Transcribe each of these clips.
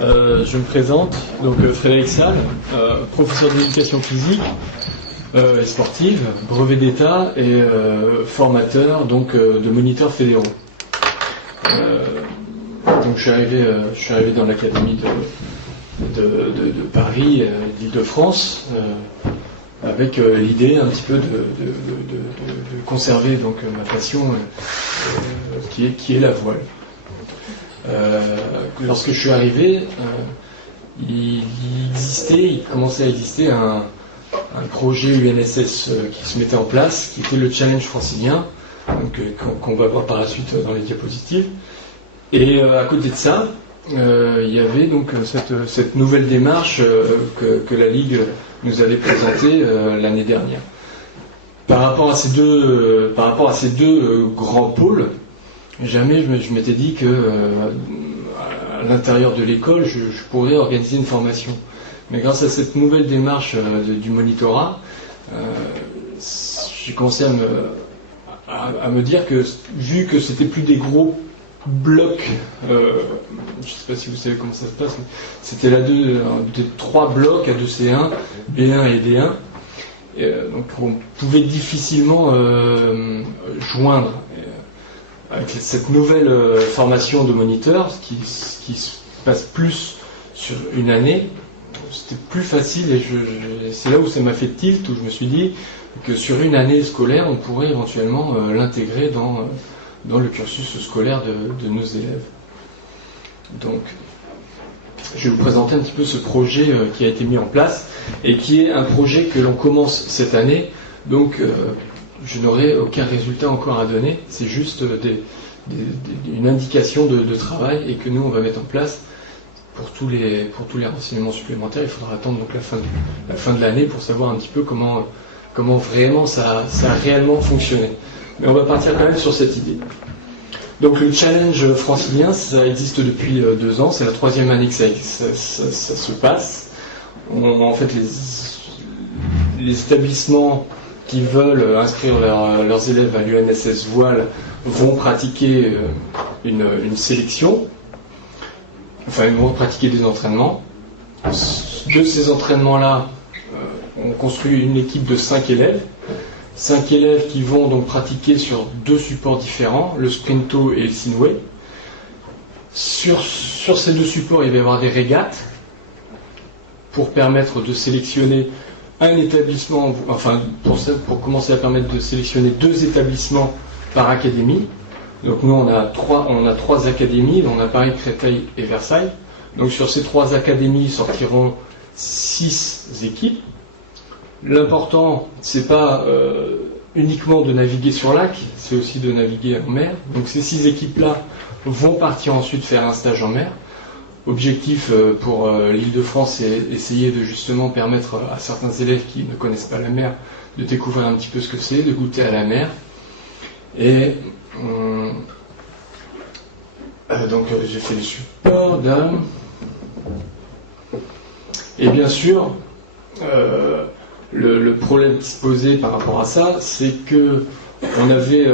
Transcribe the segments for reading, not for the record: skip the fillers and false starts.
Je me présente, donc Frédéric Salle, professeur d'éducation physique et sportive, brevet d'État et formateur donc, de moniteurs fédéraux. Donc je suis arrivé dans l'académie de Paris, d'Île-de-France, avec l'idée un petit peu de conserver donc ma passion qui est la voile. Lorsque je suis arrivé, il commençait à exister un projet UNSS qui se mettait en place, qui était le Challenge francilien, qu'on va voir par la suite dans les diapositives. Et à côté de ça, il y avait donc cette nouvelle démarche que la Ligue nous avait présentée l'année dernière. Par rapport à ces deux grands pôles, jamais je m'étais dit que à l'intérieur de l'école, je pourrais organiser une formation. Mais grâce à cette nouvelle démarche du monitorat, j'ai commencé à me dire que, vu que c'était plus des gros blocs, je ne sais pas si vous savez comment ça se passe, mais c'était des 3 blocs A2C1, B1 et D1. Donc on pouvait difficilement joindre. Avec cette nouvelle formation de moniteur, qui se passe plus sur une année, c'était plus facile, et c'est là où ça m'a fait tilt, où je me suis dit que sur une année scolaire, on pourrait éventuellement l'intégrer dans le cursus scolaire de nos élèves. Donc, je vais vous présenter un petit peu ce projet qui a été mis en place, et qui est un projet que l'on commence cette année. Donc, je n'aurai aucun résultat encore à donner, c'est juste une indication de travail, et que nous on va mettre en place pour tous les renseignements supplémentaires. Il faudra attendre donc la fin de l'année pour savoir un petit peu comment vraiment ça a réellement fonctionné. Mais on va partir quand même sur cette idée. Donc le challenge francilien, ça existe depuis 2 ans, c'est la 3e année que ça se passe. En fait, les établissements qui veulent inscrire leurs élèves à l'UNSS Voile vont pratiquer une sélection, enfin ils vont pratiquer des entraînements. De ces entraînements-là, on construit une équipe de 5 élèves. 5 élèves qui vont donc pratiquer sur 2 supports différents, le Sprinto et le Sinway. Sur ces 2 supports, il va y avoir des régates pour permettre de sélectionner un établissement, enfin pour commencer à permettre de sélectionner 2 établissements par académie. Donc nous on a 3 académies, on a Paris, Créteil et Versailles. Donc sur ces 3 académies sortiront 6 équipes. L'important, c'est pas uniquement de naviguer sur lac, c'est aussi de naviguer en mer. Donc ces 6 équipes-là vont partir ensuite faire un stage en mer. Objectif pour l'Île-de-France, c'est essayer de justement permettre à certains élèves qui ne connaissent pas la mer de découvrir un petit peu ce que c'est, de goûter à la mer. Et donc j'ai fait les supports d'âme. Et bien sûr, le problème qui se posait par rapport à ça, c'est que on avait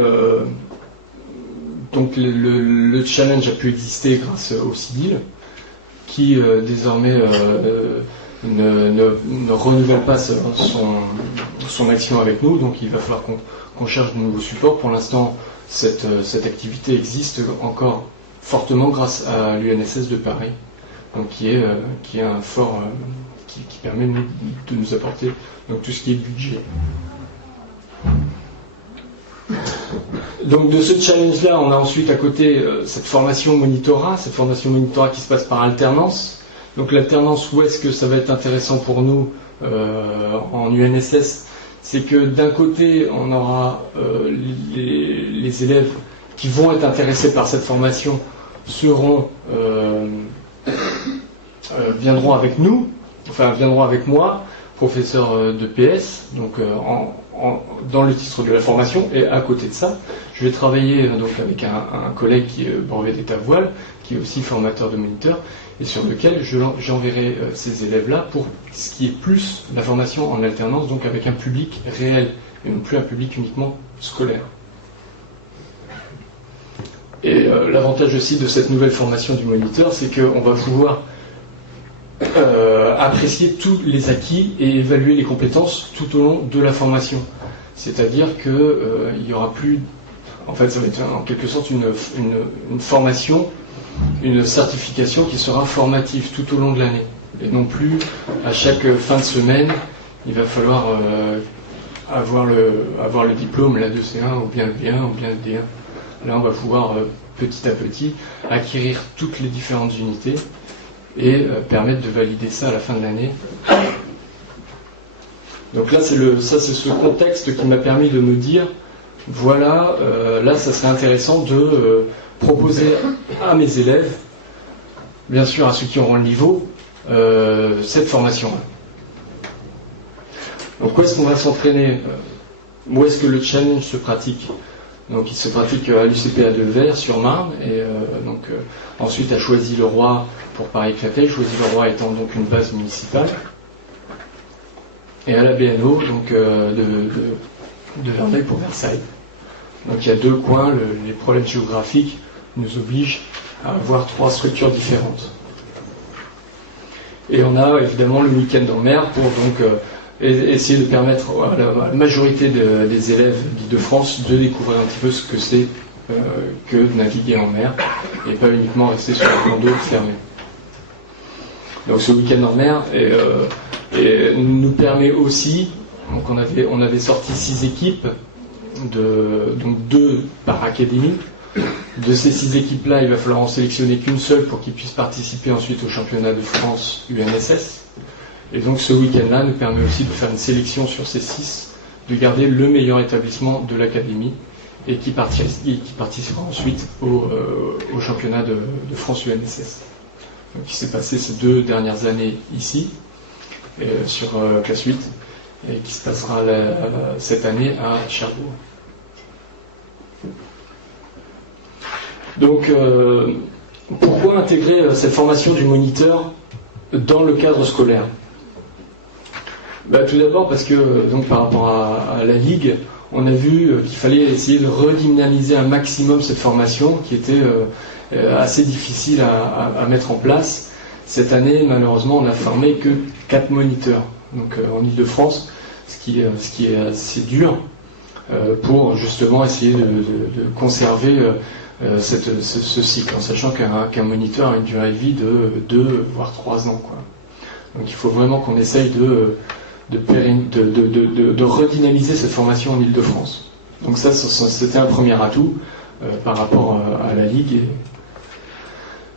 donc le challenge a pu exister grâce au CIDIL, qui désormais ne renouvelle pas son action avec nous, donc il va falloir qu'on cherche de nouveaux supports. Pour l'instant, cette activité existe encore fortement grâce à l'UNSS de Paris, donc qui est un fort qui permet de nous apporter donc tout ce qui est budget. Donc de ce challenge-là, on a ensuite à côté cette formation monitorat qui se passe par alternance. Donc l'alternance, où est-ce que ça va être intéressant pour nous en UNSS, c'est que d'un côté, on aura les élèves qui vont être intéressés par cette formation viendront avec nous, enfin viendront avec moi, professeur de PS, donc dans le titre de la formation. Et à côté de ça, je vais travailler donc avec un collègue qui est brevet d'État voile, qui est aussi formateur de moniteur, et sur lequel j'enverrai ces élèves-là pour ce qui est plus la formation en alternance, donc avec un public réel, et non plus un public uniquement scolaire. Et l'avantage aussi de cette nouvelle formation du moniteur, c'est qu'on va pouvoir apprécier tous les acquis et évaluer les compétences tout au long de la formation. C'est-à-dire qu'il n'y aura plus... En fait, ça va être en quelque sorte une formation, une certification qui sera formative tout au long de l'année. Et non plus à chaque fin de semaine, il va falloir avoir le diplôme, la 2C1 ou bien le B1 ou bien le D1. Là, on va pouvoir petit à petit acquérir toutes les différentes unités et permettre de valider ça à la fin de l'année. Donc là, c'est ce contexte qui m'a permis de me dire, voilà, là, ça serait intéressant de proposer à mes élèves, bien sûr à ceux qui auront le niveau, cette formation-là. Donc où est-ce qu'on va s'entraîner? Où est-ce que le challenge se pratique? Donc il se pratique à l'UCP à Delvert sur Marne, et ensuite à Choisy-le-Roi pour Paris-Créteil, Choisy-le-Roi étant donc une base municipale, et à la BNO donc de Verneuil pour Versailles. Donc il y a deux coins, les problèmes géographiques nous obligent à avoir trois structures différentes. Et on a évidemment le week-end en mer pour donc essayer de permettre à la majorité des élèves d'Île-de-France de découvrir un petit peu ce que c'est que de naviguer en mer et pas uniquement rester sur un plan d'eau fermé. Donc ce week-end en mer nous permet aussi, donc on avait sorti 6 équipes, donc 2 par académie. De ces 6 équipes-là, il va falloir en sélectionner qu'une seule pour qu'ils puissent participer ensuite au championnat de France UNSS. Et donc ce week-end-là nous permet aussi de faire une sélection sur ces 6, de garder le meilleur établissement de l'académie et qui participera ensuite au championnat de France UNSS. Donc il s'est passé ces 2 dernières années ici, sur classe 8, et qui se passera cette année à Cherbourg. Donc, pourquoi intégrer cette formation du moniteur dans le cadre scolaire? Tout d'abord parce que, donc, par rapport à la Ligue, on a vu qu'il fallait essayer de redynamiser un maximum cette formation qui était assez difficile à mettre en place. Cette année, malheureusement, on n'a formé que 4 moniteurs, donc en Île-de-France, ce qui est assez dur pour justement essayer de conserver ce cycle, en sachant qu'un moniteur a une durée de vie de 2 voire 3 ans, quoi. Donc il faut vraiment qu'on essaye de redynamiser cette formation en Île-de-France. Donc ça, c'était un premier atout par rapport à la Ligue.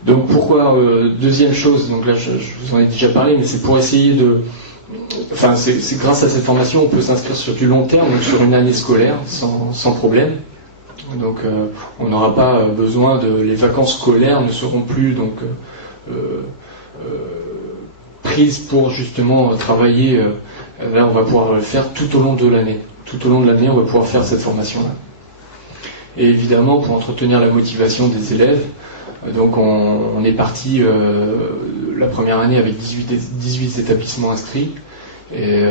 Donc pourquoi, deuxième chose, donc là je vous en ai déjà parlé, mais c'est pour essayer c'est grâce à cette formation on peut s'inscrire sur du long terme, donc sur une année scolaire sans problème. Donc on n'aura pas besoin les vacances scolaires ne seront plus donc prises pour justement travailler. Là on va pouvoir le faire tout au long de l'année. Tout au long de l'année on va pouvoir faire cette formation-là. Et évidemment pour entretenir la motivation des élèves, donc on est parti la première année avec 18 établissements inscrits, et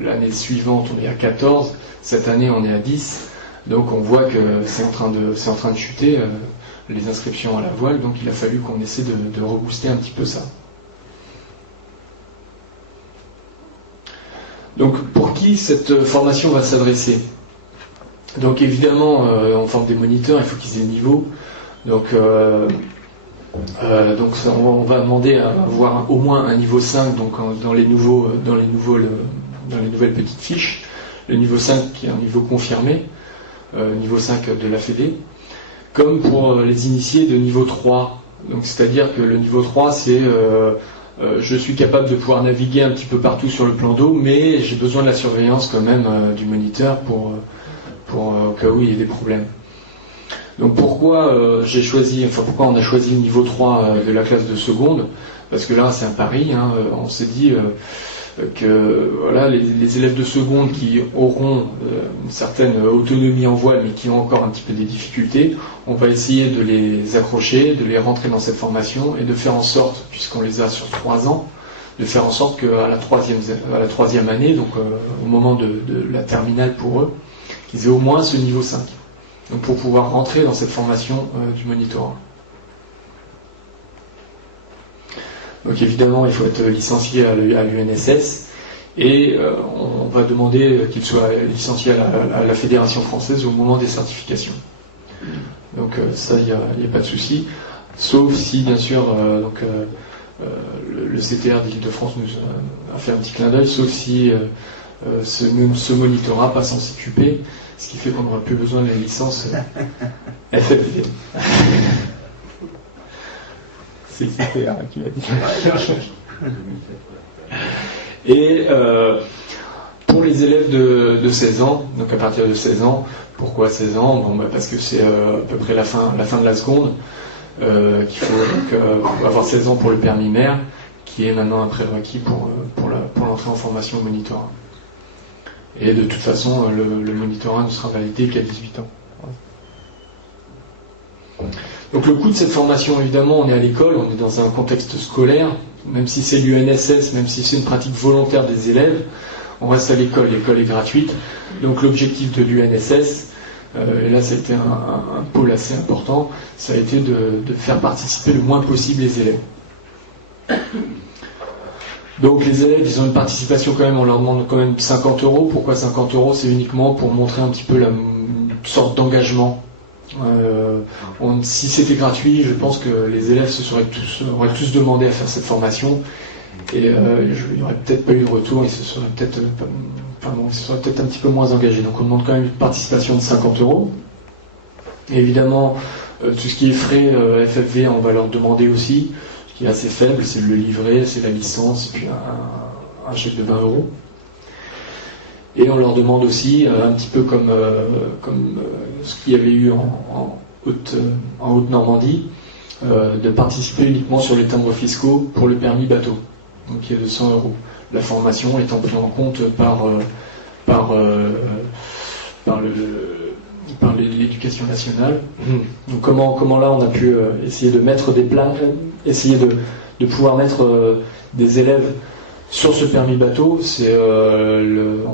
l'année suivante on est à 14, cette année on est à 10. Donc on voit que c'est en train de chuter les inscriptions à la voile, donc il a fallu qu'on essaie de rebooster un petit peu ça. Donc pour qui cette formation va s'adresser? Donc évidemment, on forme des moniteurs, il faut qu'ils aient le niveau. Donc on va demander à avoir au moins un niveau 5 donc dans les nouvelles petites fiches. Le niveau 5 qui est un niveau confirmé. Niveau 5 de la Fédé, comme pour les initiés de niveau 3. Donc c'est-à-dire que le niveau 3 c'est je suis capable de pouvoir naviguer un petit peu partout sur le plan d'eau, mais j'ai besoin de la surveillance quand même du moniteur pour au cas où il y ait des problèmes. Donc pourquoi pourquoi on a choisi le niveau 3 de la classe de seconde? Parce que là c'est un pari, on s'est dit que voilà, les élèves de seconde qui auront une certaine autonomie en voile mais qui ont encore un petit peu des difficultés, on va essayer de les accrocher, de les rentrer dans cette formation et de faire en sorte, puisqu'on les a sur 3 ans, de faire en sorte qu'à la troisième année, donc au moment de la terminale pour eux, qu'ils aient au moins ce niveau 5, donc pour pouvoir rentrer dans cette formation du monitorat. Donc évidemment, il faut être licencié à l'UNSS, et on va demander qu'il soit licencié à la Fédération française au moment des certifications. Donc ça, il n'y a pas de souci, sauf si, bien sûr, le CTR d'Île-de-France nous a fait un petit clin d'œil, sauf si ce monitorat passe en CQP, ce qui fait qu'on n'aura plus besoin de la licence FFV. C'est CTR qui l'a dit. Et pour les élèves de 16 ans, donc à partir de 16 ans, pourquoi 16 ans? Parce que c'est à peu près la fin de la seconde, qu'il faut donc avoir 16 ans pour le permis maire, qui est maintenant un prérequis pour l'entrée en formation au monitorat. Et de toute façon, le monitorat ne sera validé qu'à 18 ans. Donc le coût de cette formation, évidemment, on est à l'école, on est dans un contexte scolaire, même si c'est l'UNSS, même si c'est une pratique volontaire des élèves, on reste à l'école est gratuite. Donc l'objectif de l'UNSS, et là c'était un pôle assez important, ça a été de faire participer le moins possible les élèves. Donc les élèves, ils ont une participation quand même, on leur demande quand même 50 €. Pourquoi 50 €? C'est uniquement pour montrer un petit peu une sorte d'engagement. Si c'était gratuit, je pense que les élèves auraient tous demandé à faire cette formation, et il n'y aurait peut-être pas eu de retour, ils se seraient peut-être un petit peu moins engagés. Donc on demande quand même une participation de 50 €. Et évidemment, tout ce qui est frais FFV, on va leur demander aussi. Ce qui est assez faible, c'est le livret, c'est la licence, et puis un chèque de 20 €. Et on leur demande aussi, un petit peu comme ce qu'il y avait eu en Haute-Normandie, de participer uniquement sur les timbres fiscaux pour le permis bateau, donc qui est de 100 €. La formation étant prise en compte par l'éducation nationale. Donc comment là on a pu essayer de mettre des plans, essayer de pouvoir mettre des élèves sur ce permis bateau.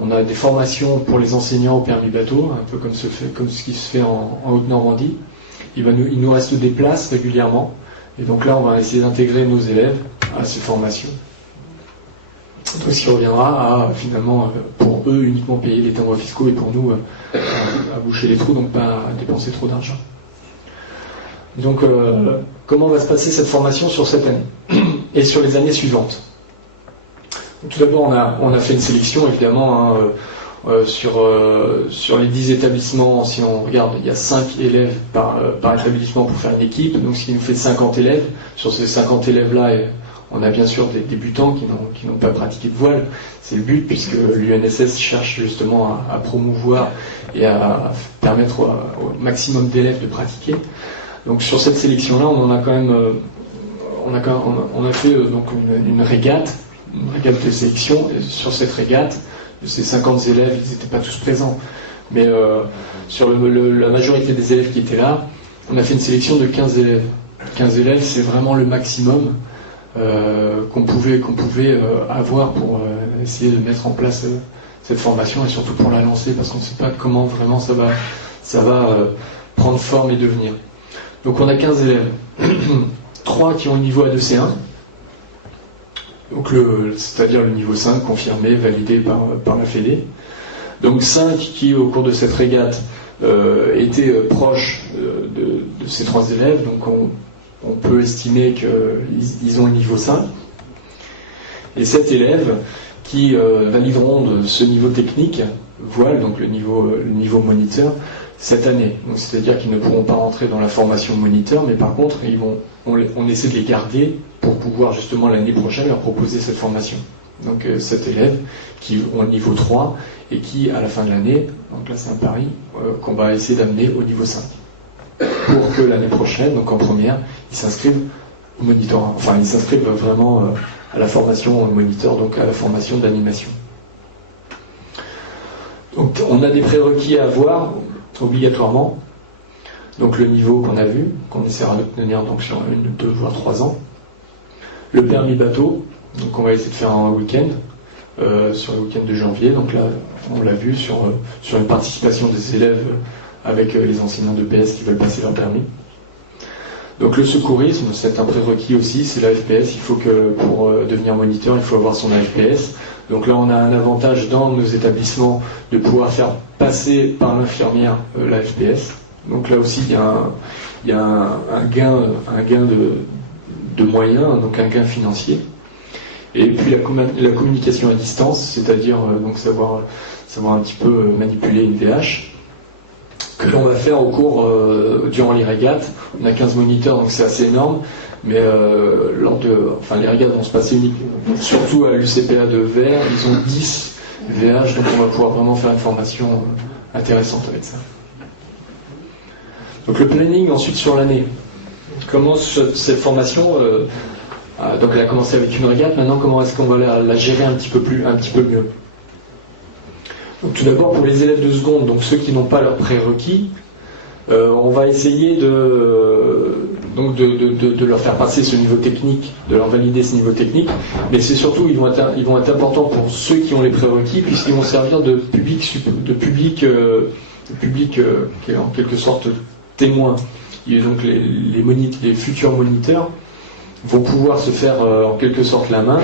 On a des formations pour les enseignants au permis bateau, un peu comme ce qui se fait en Haute-Normandie. Il nous reste des places régulièrement, et donc là on va essayer d'intégrer nos élèves à ces formations. Donc ce qui reviendra à finalement pour eux uniquement payer les timbres fiscaux, et pour nous à boucher les trous, donc pas à dépenser trop d'argent. Donc comment va se passer cette formation sur cette année et sur les années suivantes? Tout d'abord on a fait une sélection évidemment sur les 10 établissements. Si on regarde, il y a 5 élèves par établissement pour faire une équipe, donc ce qui nous fait 50 élèves. Sur ces 50 élèves là, on a bien sûr des débutants qui n'ont pas pratiqué de voile. C'est le but, puisque l'UNSS cherche justement à promouvoir et à permettre au maximum d'élèves de pratiquer. Donc sur cette sélection-là, on a quand même, on a fait donc une régate de sélection. Et sur cette régate, de ces 50 élèves, ils n'étaient pas tous présents, mais sur la majorité des élèves qui étaient là, on a fait une sélection de 15 élèves. 15 élèves, c'est vraiment le maximum qu'on pouvait avoir pour essayer de mettre en place cette formation, et surtout pour la lancer, parce qu'on ne sait pas comment vraiment ça va prendre forme et devenir. Donc on a 15 élèves, 3 qui ont le niveau A2C1, donc c'est-à-dire le niveau 5 confirmé, validé par la Fédé. Donc 5 qui au cours de cette régate étaient proches de ces 3 élèves, donc on peut estimer qu'ils ont le niveau 5, et 7 élèves qui valideront de ce niveau technique, voile, donc le niveau moniteur, cette année. Donc c'est-à-dire qu'ils ne pourront pas rentrer dans la formation moniteur, mais par contre on essaie de les garder pour pouvoir justement l'année prochaine leur proposer cette formation. Donc 7 élèves qui ont le niveau 3 et qui à la fin de l'année, donc là c'est un pari, qu'on va essayer d'amener au niveau 5. Pour que l'année prochaine, donc en première, ils s'inscrivent au monitorat. Enfin, ils s'inscrivent vraiment à la formation moniteur, donc à la formation d'animation. Donc on a des prérequis à avoir obligatoirement. Donc le niveau qu'on a vu, qu'on essaiera d'obtenir donc sur 1, 2, voire 3 ans. Le permis bateau, donc on va essayer de faire un week-end, sur le week-end de janvier. Donc là, on l'a vu sur une participation des élèves avec les enseignants de PS qui veulent passer leur permis. Donc le secourisme, c'est un prérequis aussi, c'est l'AFPS. Il faut que pour devenir moniteur, il faut avoir son AFPS. Donc là, on a un avantage dans nos établissements de pouvoir faire passer par l'infirmière l'AFPS. Donc là aussi, il y a un gain de moyens, donc un gain financier. Et puis la communication à distance, c'est-à-dire donc savoir un petit peu manipuler une VH, que l'on va faire au cours durant les régates. On a 15 moniteurs, donc c'est assez énorme, mais les régates vont se passer surtout à l'UCPA de Vers, ils ont 10 VH, donc on va pouvoir vraiment faire une formation intéressante avec ça. Donc le planning ensuite sur l'année. Comment cette formation, donc elle a commencé avec une régate, maintenant comment est-ce qu'on va la gérer un petit peu mieux. Donc, tout d'abord pour les élèves de seconde, donc ceux qui n'ont pas leur prérequis, on va essayer de leur faire passer ce niveau technique, de leur valider ce niveau technique, mais c'est surtout ils vont être importants pour ceux qui ont les prérequis puisqu'ils vont servir de public qui est en quelque sorte témoin. Et donc les futurs moniteurs vont pouvoir se faire en quelque sorte la main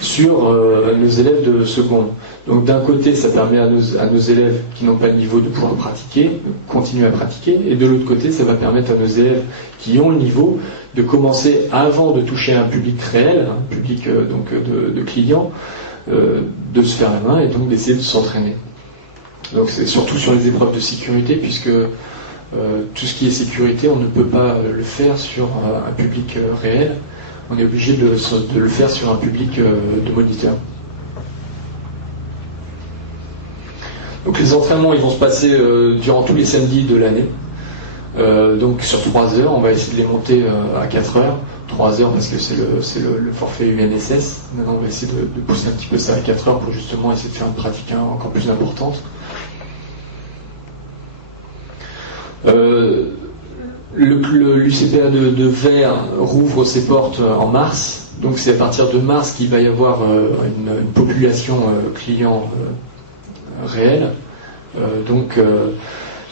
sur nos élèves de seconde. Donc d'un côté, ça permet à nos élèves qui n'ont pas le niveau de pouvoir pratiquer, de continuer à pratiquer, et de l'autre côté, ça va permettre à nos élèves qui ont le niveau de commencer, avant de toucher un public réel, un public de clients, de se faire la main et donc d'essayer de s'entraîner. Donc c'est surtout sur les épreuves de sécurité, puisque tout ce qui est sécurité, on ne peut pas le faire sur un public réel. On est obligé de le faire sur un public de moniteurs. Donc les entraînements, ils vont se passer durant tous les samedis de l'année. Donc sur 3 heures, on va essayer de les monter à 4 heures. 3 heures parce que c'est le forfait UNSS. Maintenant, on va essayer de pousser un petit peu ça à 4 heures pour justement essayer de faire une pratique encore plus importante. L'UCPA de Vers rouvre ses portes en mars, donc c'est à partir de mars qu'il va y avoir une population client réelle. Donc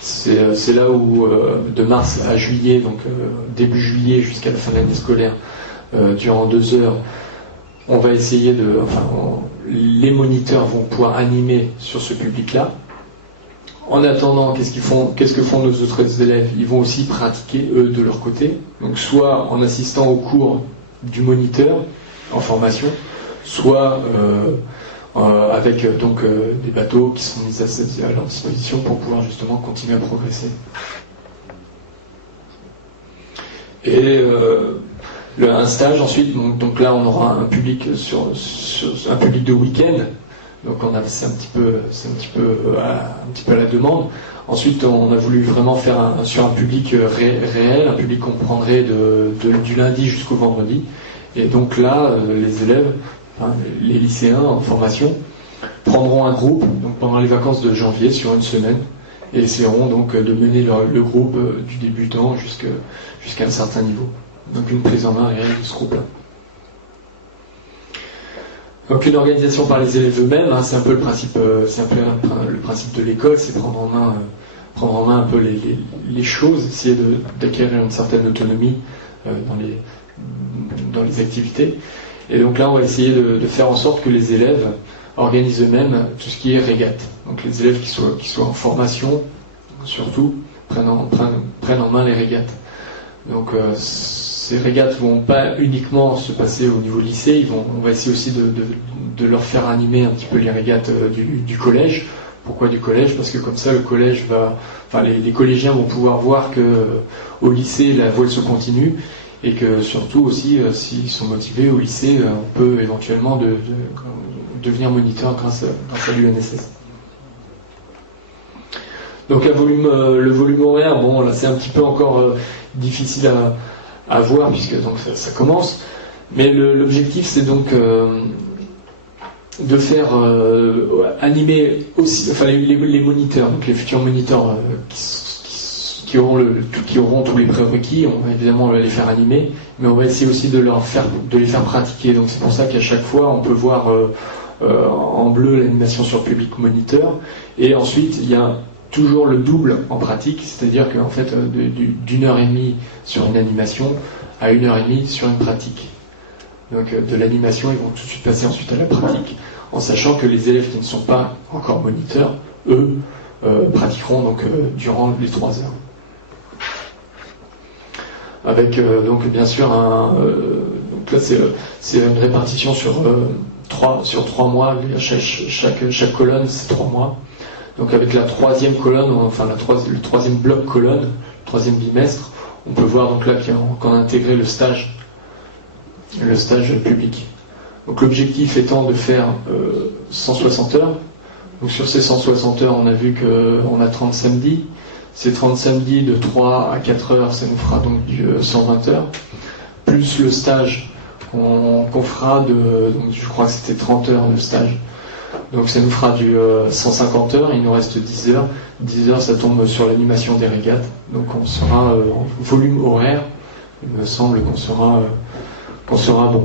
c'est là où de mars à juillet, donc début juillet jusqu'à la fin de l'année scolaire, durant 2 heures, on va essayer les moniteurs vont pouvoir animer sur ce public-là. En attendant, qu'est-ce que font nos autres élèves? Ils vont aussi pratiquer, eux, de leur côté. Donc, soit en assistant au cours du moniteur, en formation, soit avec des bateaux qui sont mis à leur disposition pour pouvoir justement continuer à progresser. Et un stage ensuite, donc là, on aura un public sur un public de week-end. Donc c'est un petit peu à la demande. Ensuite, on a voulu vraiment faire sur un public réel, un public qu'on prendrait du lundi jusqu'au vendredi. Et donc là, les élèves, les lycéens en formation, prendront un groupe donc pendant les vacances de janvier sur une semaine et essaieront donc de mener le groupe du débutant jusqu'à un certain niveau. Donc une prise en main réelle de ce groupe-là. Donc une organisation par les élèves eux-mêmes, c'est un peu le principe de l'école, c'est prendre en main un peu les choses, essayer d'acquérir une certaine autonomie dans les activités. Et donc là, on va essayer de faire en sorte que les élèves organisent eux-mêmes tout ce qui est régate. Donc les élèves qui soient en formation, surtout, prennent en main les régates. Donc ces régates vont pas uniquement se passer au niveau lycée, on va essayer aussi de leur faire animer un petit peu les régates du collège. Pourquoi du collège? Parce que comme ça, le collège les collégiens vont pouvoir voir que au lycée, la voile se continue, et que surtout aussi, s'ils sont motivés au lycée, on peut éventuellement devenir moniteur grâce à l'UNSS. Donc le volume horaire, bon là c'est un petit peu encore difficile à voir puisque donc ça commence, mais l'objectif c'est donc de faire animer aussi, les moniteurs, donc les futurs moniteurs qui auront tous les prérequis, on va évidemment les faire animer, mais on va essayer aussi de les faire pratiquer. Donc c'est pour ça qu'à chaque fois on peut voir en bleu l'animation sur public moniteur, et ensuite il y a toujours le double en pratique, c'est-à-dire qu'en fait, d'une heure et demie sur une animation à 1 heure et demie sur une pratique. Donc de l'animation, ils vont tout de suite passer ensuite à la pratique, en sachant que les élèves qui ne sont pas encore moniteurs, eux, pratiqueront donc durant les 3 heures. Avec donc bien sûr donc là c'est une répartition sur 3 mois, chaque colonne c'est 3 mois. Donc avec la 3e colonne, enfin le 3e bloc colonne, le 3e bimestre, on peut voir donc là qu'on a intégré le stage public. Donc l'objectif étant de faire 160 heures. Donc sur ces 160 heures, on a vu qu'on a 30 samedis. Ces 30 samedis de 3 à 4 heures, ça nous fera donc du 120 heures. Plus le stage qu'on fera donc je crois que c'était 30 heures le stage. Donc ça nous fera du 150 heures, il nous reste 10 heures. 10 heures, ça tombe sur l'animation des régates. Donc on sera en volume horaire. Il me semble qu'on sera bon.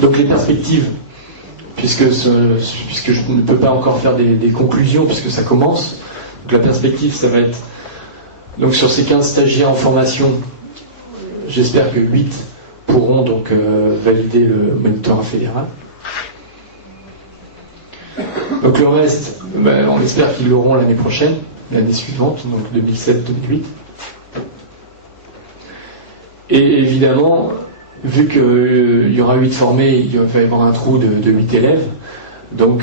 Donc les perspectives, puisque je ne peux pas encore faire des conclusions, puisque ça commence. Donc la perspective, ça va être, donc sur ces 15 stagiaires en formation, j'espère que 8 pourront donc valider le monitorat fédéral. Donc le reste, on espère qu'ils l'auront l'année prochaine, l'année suivante, donc 2007-2008. Et évidemment, vu qu'il y aura 8 formés, il va y avoir un trou de 8 élèves. Donc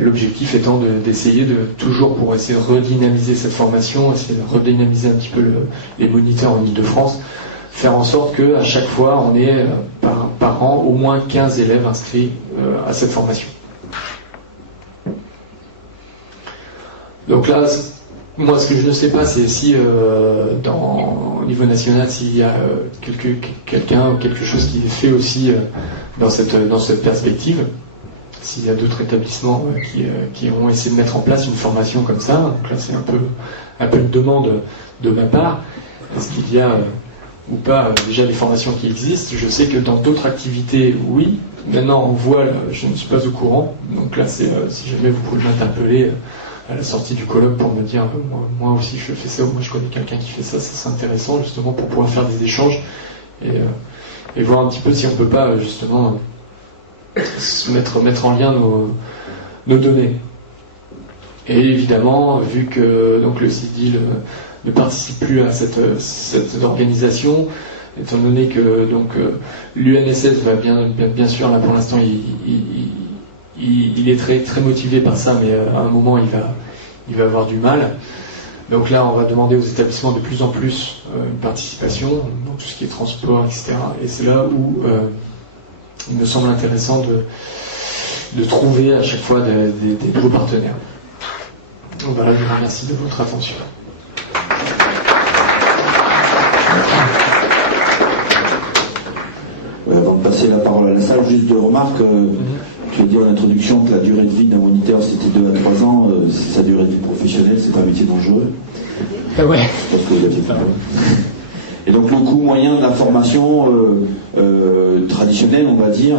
l'objectif étant d'essayer toujours pour essayer de redynamiser cette formation, essayer de redynamiser un petit peu les moniteurs en Ile-de-France, faire en sorte qu'à chaque fois on ait par an au moins 15 élèves inscrits à cette formation. Donc là, moi ce que je ne sais pas, c'est si au niveau national, s'il y a quelqu'un ou quelque chose qui est fait aussi dans cette perspective. S'il y a d'autres établissements qui ont essayé de mettre en place une formation comme ça, donc là c'est un peu une demande de ma part. Est-ce qu'il y a ou pas déjà des formations qui existent? Je sais que dans d'autres activités, oui. Maintenant en voile, je ne suis pas au courant. Donc là, si jamais vous pouvez m'interpeller à la sortie du colloque pour me dire moi aussi je fais ça, ou moi je connais quelqu'un qui fait ça, c'est intéressant justement pour pouvoir faire des échanges et voir un petit peu si on ne peut pas justement mettre en lien nos données. Et évidemment, vu que donc le CIDIL ne participe plus à cette organisation, étant donné que donc l'UNSS va bien sûr, là pour l'instant il est très, très motivé par ça, mais à un moment il va avoir du mal. Donc là on va demander aux établissements de plus en plus une participation dans tout ce qui est transport, etc. Et c'est là où il me semble intéressant de trouver à chaque fois des nouveaux partenaires. Donc voilà, je vous remercie de votre attention. Avant de passer la parole à la salle, juste 2 remarques. Tu as dit en introduction que la durée de vie d'un moniteur c'était 2 à 3 ans. C'est sa durée de vie professionnelle, c'est un métier dangereux. Ah ouais. Parce que vous aviez pas. Et donc le coût moyen de la formation traditionnelle, on va dire,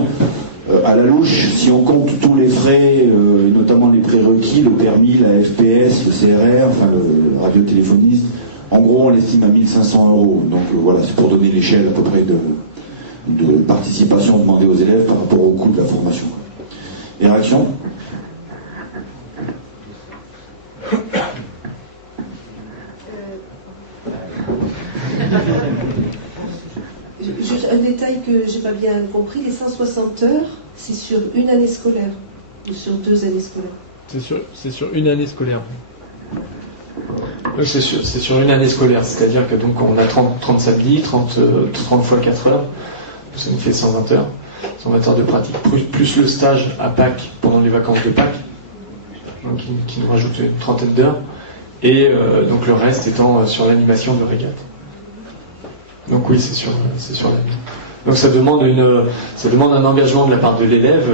à la louche, si on compte tous les frais, notamment les prérequis, le permis, la FPS, le CRR, enfin le radiotéléphoniste, en gros on l'estime à 1 500 €. Donc voilà, c'est pour donner l'échelle à peu près de participation demandée aux élèves par rapport au coût de la formation. Les réactions ? Juste un détail que j'ai pas bien compris, les 160 heures, c'est sur une année scolaire ou sur 2 années scolaires? C'est sur une année scolaire. C'est sur une année scolaire, c'est-à-dire que donc on a 30 samedis, 30 fois 4 heures, ça nous fait 120 heures. 120 heures de pratique, plus le stage à Pâques pendant les vacances de Pâques, donc qui nous rajoute une trentaine d'heures, et donc le reste étant sur l'animation de régate. Donc oui, c'est sur l'année. Donc ça demande un engagement de la part de l'élève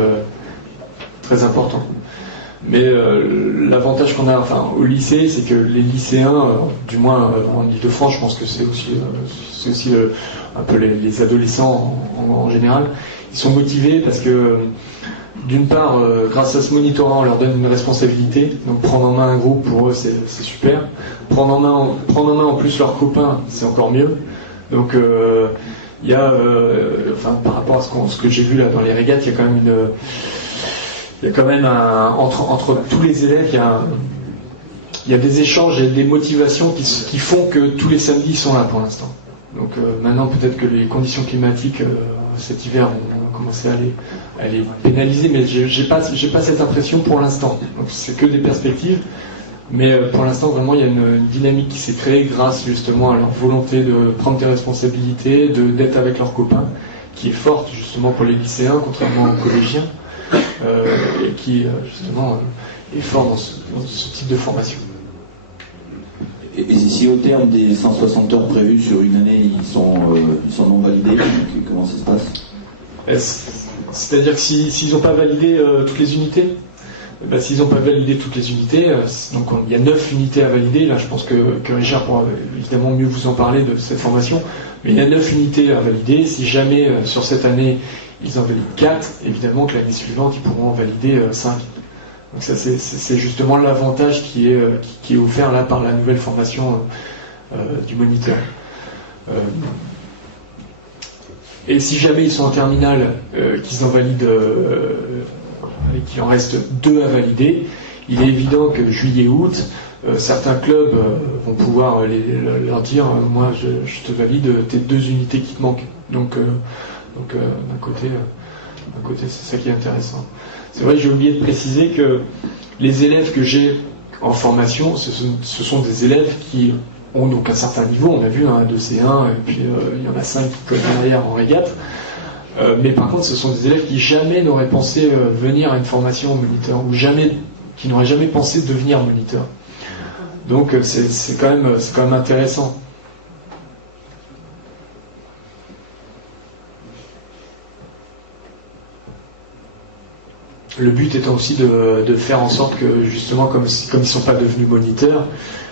très important. Mais l'avantage qu'on a au lycée, c'est que les lycéens, du moins en Ile-de-France, je pense que c'est aussi un peu les adolescents en général, ils sont motivés parce que d'une part, grâce à ce monitorat, on leur donne une responsabilité. Donc prendre en main un groupe, pour eux, c'est super. Prendre en main en plus leurs copains, c'est encore mieux. Donc il y a, par rapport à ce que j'ai vu là dans les régates, il y a quand même entre tous les élèves, il y a des échanges et des motivations qui font que tous les samedis sont là pour l'instant. Donc maintenant, peut-être que les conditions climatiques cet hiver vont commencer à les pénaliser, mais j'ai pas cette impression pour l'instant. Donc c'est que des perspectives, mais pour l'instant, vraiment, il y a une dynamique qui s'est créée grâce justement à leur volonté de prendre des responsabilités, d'être avec leurs copains, qui est forte justement pour les lycéens, contrairement aux collégiens, et qui justement est fort dans ce type de formation. Et si au terme des 160 heures prévues sur une année, ils sont non validés, comment ça se passe? C'est-à-dire que s'ils n'ont pas validé toutes les unités, s'ils n'ont pas validé toutes les unités, donc il y a 9 unités à valider. Là, je pense que Richard pourra évidemment mieux vous en parler de cette formation. Mais il y a 9 unités à valider. Si jamais sur cette année ils en valident 4, évidemment que l'année suivante ils pourront en valider 5. Donc ça, c'est justement l'avantage qui est offert là par la nouvelle formation du moniteur. Et si jamais ils sont en terminale, qu'ils en valident et qu'il en reste 2 à valider, il est évident que juillet-août, certains clubs vont pouvoir leur dire moi je te valide tes 2 unités qui te manquent. Donc d'un côté c'est ça qui est intéressant. C'est vrai que j'ai oublié de préciser que les élèves que j'ai en formation, ce sont des élèves qui ont donc un certain niveau. On a vu un 2C1 et puis il y en a 5 qui collent derrière en régate. Mais par contre, ce sont des élèves qui jamais n'auraient pensé venir à une formation moniteur ou qui n'auraient jamais pensé devenir moniteur. Donc c'est quand même intéressant. Le but étant aussi de faire en sorte que, justement, comme ils ne sont pas devenus moniteurs,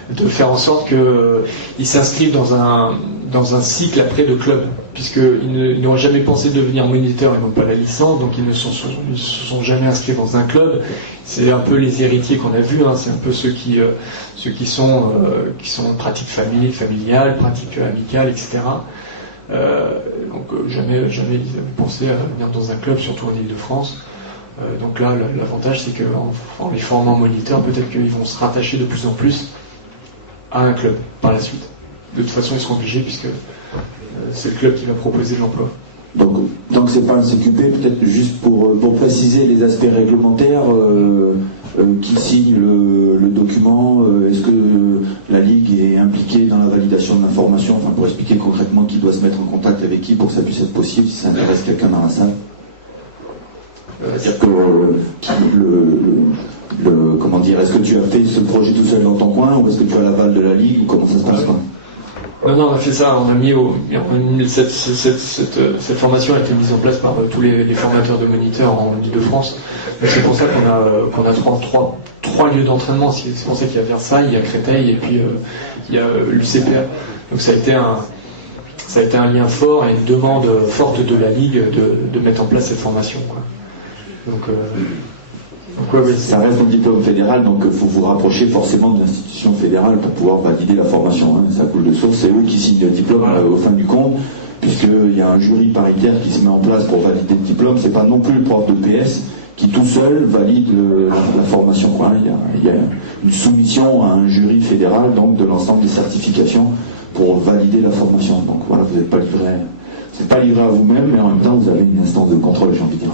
de faire en sorte qu'ils s'inscrivent dans un cycle après de club, puisqu'ils n'ont jamais pensé devenir moniteurs, ils n'ont pas la licence, donc ils ne se sont jamais inscrits dans un club. C'est un peu les héritiers qu'on a vus, c'est un peu ceux qui sont pratique familiale, pratique amicale, etc. Donc jamais ils avaient pensé à venir dans un club, surtout en Ile-de-France. Donc là, l'avantage, c'est qu'en les formant moniteurs, peut-être qu'ils vont se rattacher de plus en plus à un club par la suite. De toute façon, ils seront obligés puisque c'est le club qui va proposer l'emploi. Donc c'est pas un CQP, peut-être juste pour préciser les aspects réglementaires, qui signe le document, est-ce que la Ligue est impliquée dans la validation de l'information, pour expliquer concrètement qui doit se mettre en contact avec qui pour que ça puisse être possible si ça intéresse quelqu'un dans la salle. C'est-à-dire que comment dire, est-ce que tu as fait ce projet tout seul dans ton coin ou est-ce que tu as l'aval de la Ligue ou comment ça se passe quoi? Non, on a fait ça, on a mis cette formation a été mise en place par tous les formateurs de moniteurs en Ile-de-France. C'est pour ça qu'on a trois lieux d'entraînement. C'est pour ça qu'il y a Versailles, il y a Créteil et puis il y a l'UCPA. Donc ça a été un lien fort et une demande forte de la Ligue de mettre en place cette formation, quoi. Donc ça reste un diplôme fédéral, donc il faut vous rapprocher forcément de l'institution fédérale pour pouvoir valider la formation. Ça coule de source, c'est eux qui signent le diplôme au fin du compte, puisqu'il y a un jury paritaire qui se met en place pour valider le diplôme. C'est pas non plus le prof de PS qui tout seul valide la formation. Il y a une soumission à un jury fédéral donc de l'ensemble des certifications pour valider la formation. Donc voilà, vous n'êtes pas livré à vous-même, mais en même temps vous avez une instance de contrôle, j'ai envie de dire.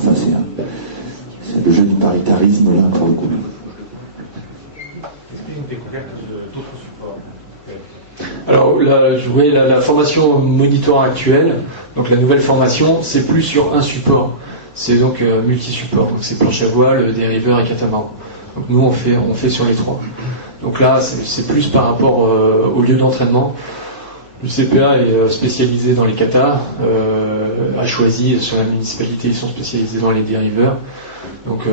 C'est le jeu du paritarisme là pour le coup. Est-ce une découverte d'autres supports? Alors la formation moniteur actuelle, donc la nouvelle formation, c'est plus sur un support. C'est donc multi-support. Donc c'est planche à voile, dériveur et catamaran. Donc nous on fait sur les 3. Donc là c'est plus par rapport au lieu d'entraînement. Le CPA est spécialisé dans les katas, a choisi sur la municipalité, ils sont spécialisés dans les dériveurs. Donc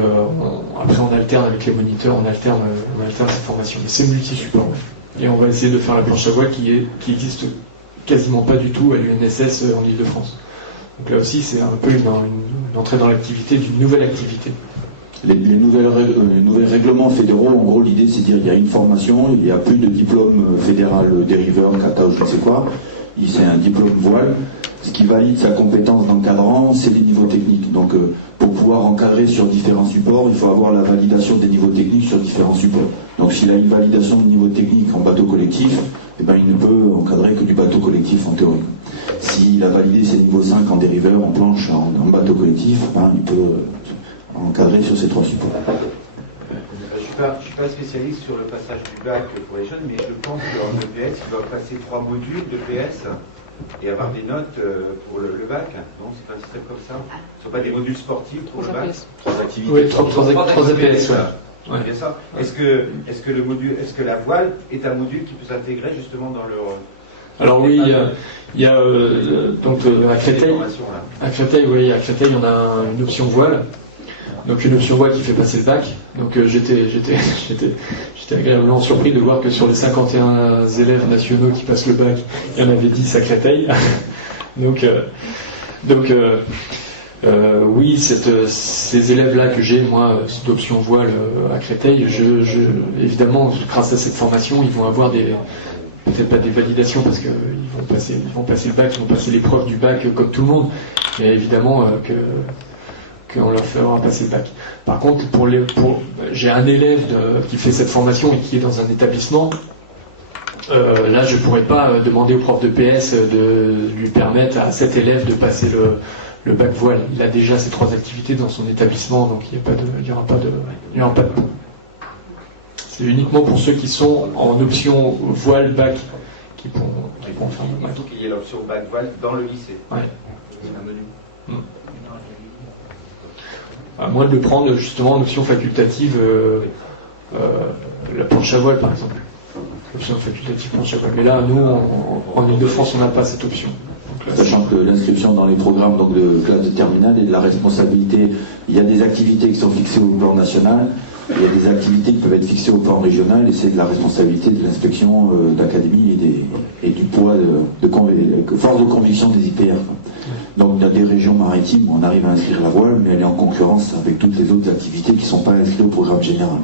après on alterne avec les moniteurs, on alterne cette formation. Mais c'est multi-support. Ouais. Et on va essayer de faire la planche à voile qui existe quasiment pas du tout à l'UNSS en Ile-de-France. Donc là aussi c'est un peu une entrée dans l'activité d'une nouvelle activité. Les nouvelles règlements fédéraux, en gros, l'idée c'est de dire qu'il y a une formation, il n'y a plus de diplôme fédéral dériveur, kata ou je ne sais quoi, c'est un diplôme voile. Ce qui valide sa compétence d'encadrant, c'est les niveaux techniques. Donc, pour pouvoir encadrer sur différents supports, il faut avoir la validation des niveaux techniques sur différents supports. Donc, s'il a une validation de niveau technique en bateau collectif, eh ben, il ne peut encadrer que du bateau collectif en théorie. S'il a validé ses niveaux 5 en dériveur, en planche, en bateau collectif, ben, il peut encadrer sur ces 3 supports. Je ne suis pas spécialiste sur le passage du bac pour les jeunes, mais je pense qu'en EPS, ils doivent passer 3 modules de PS et avoir des notes pour le bac. Non, c'est pas un système comme ça. Ce ne sont pas des modules sportifs pour le bac. 3 activités. Oui, 3 APS, ouais. Bien ça. Est-ce que la voile est un module qui peut s'intégrer justement dans le... Alors oui, il y a donc à Créteil, à Créteil, on a une option voile. Donc une option voile qui fait passer le bac. Donc j'étais agréablement surpris de voir que sur les 51 élèves nationaux qui passent le bac, il y en avait 10 à Créteil. donc oui, ces élèves-là que j'ai, moi, cette option voile à Créteil, évidemment, grâce à cette formation, ils vont avoir peut-être pas des validations parce qu'ils vont passer le bac, ils vont passer l'épreuve du bac comme tout le monde, mais évidemment qu'on leur fera passer le bac. Par contre, j'ai un élève qui fait cette formation et qui est dans un établissement. Là, je ne pourrais pas demander au prof de PS de lui permettre à cet élève de passer le bac voile. Il a déjà ces 3 activités dans son établissement, donc il n'y aura pas de point. C'est uniquement pour ceux qui sont en option voile bac qui pourront faire le bac. Il faut qu'il y ait l'option bac voile dans le lycée. Ouais. À moins de le prendre justement en option facultative, la planche à voile par exemple. Option facultative planche à voile. Mais là, nous, en Ile-de-France, on n'a pas cette option. Sachant que l'inscription dans les programmes donc, de classe de terminale et de la responsabilité, il y a des activités qui sont fixées au plan national, il y a des activités qui peuvent être fixées au plan régional, et c'est de la responsabilité de l'inspection d'académie et du poids de force de conviction des IPR. Donc dans des régions maritimes, on arrive à inscrire la voile, mais elle est en concurrence avec toutes les autres activités qui ne sont pas inscrites au programme général.